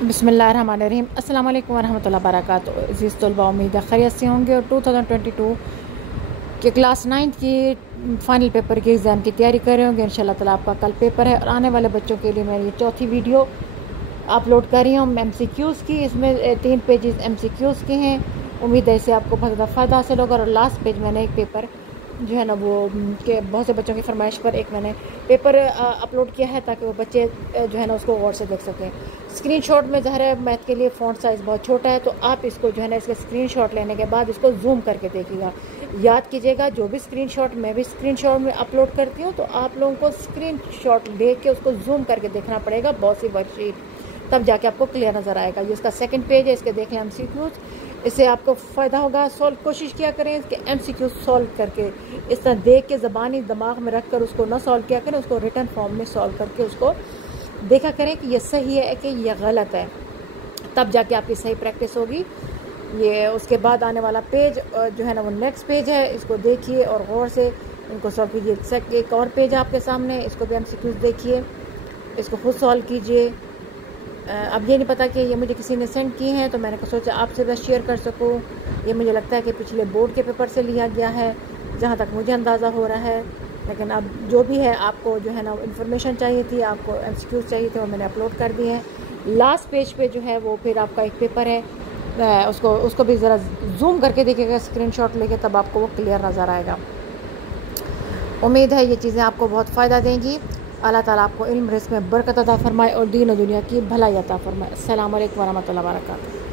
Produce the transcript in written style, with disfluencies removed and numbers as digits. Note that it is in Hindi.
बिस्मिल्लाहिर्रहमानिर्रहीम। अस्सलाम वालेकुम वरहमतुल्लाहि वबरकातुहू। अज़ीज़ तलबा, उम्मीद है खैरियत से होंगे और 2022 के क्लास 9 की फ़ाइनल पेपर के एग्ज़ाम की तैयारी कर रहे होंगे। इंशाल्लाह ताला आपका कल पेपर है और आने वाले बच्चों के लिए मैं ये चौथी वीडियो अपलोड कर रही हूँ MCQs की। इसमें 3 पेजेस MCQs के हैं। उम्मीद है इससे आपको बहुत ज़्यादा फ़ायदा हासिल होगा। और लास्ट पेज मैंने एक पेपर जो है ना वो के बहुत से बच्चों की फरमाइश पर एक मैंने पेपर अपलोड किया है ताकि वो बच्चे जो है ना उसको गौर से देख सकें। स्क्रीनशॉट में ज़ाहिर है मैथ के लिए फ़ॉन्ट साइज़ बहुत छोटा है, तो आप इसको जो है ना इसका स्क्रीनशॉट लेने के बाद इसको जूम करके देखिएगा। याद कीजिएगा, जो भी स्क्रीनशॉट मैं भी स्क्रीनशॉट में अपलोड करती हूँ तो आप लोगों को स्क्रीनशॉट देख के उसको जूम करके देखना पड़ेगा, बहुत सी वर्कशीट, तब जाके आपको क्लियर नज़र आएगा। ये इसका सेकंड पेज है, इसके देख लें MCQs, इससे आपको फ़ायदा होगा। सॉल्व कोशिश किया करें इसके MCQs सॉल्व करके, इस तरह देख के ज़बानी दिमाग में रख कर उसको ना सॉल्व किया करें, उसको रिटर्न फॉर्म में सॉल्व करके उसको देखा करें कि ये सही है कि ये गलत है, तब जाके आपकी सही प्रैक्टिस होगी। ये उसके बाद आने वाला पेज जो है ना वो नेक्स्ट पेज है, इसको देखिए और गौर से इनको सॉल्व कीजिए। एक और पेज है आपके सामने, इसको भी MCQs देखिए, इसको खुद सॉल्व कीजिए। अब ये नहीं पता कि ये मुझे किसी ने सेंड किए हैं तो मैंने सोचा आपसे बस शेयर कर सकूं। ये मुझे लगता है कि पिछले बोर्ड के पेपर से लिया गया है, जहाँ तक मुझे अंदाज़ा हो रहा है। लेकिन अब जो भी है, आपको जो है ना इन्फॉर्मेशन चाहिए थी, आपको MCQs चाहिए थे, वो मैंने अपलोड कर दिए हैं। लास्ट पेज पे जो है वो फिर आपका एक पेपर है, उसको भी ज़रा जूम करके देखिएगा स्क्रीनशॉट लेके, तब आपको वो क्लियर नज़र आएगा। उम्मीद है ये चीज़ें आपको बहुत फ़ायदा देंगी। अल्लाह ताला आपको इल्म रिज़्क़ में बरकत अता फ़रमाए और दीन और दुनिया की भलाई अता फ़रमाए। अस्सलामु अलैकुम वरहमतुल्लाहि वबरकातुहू।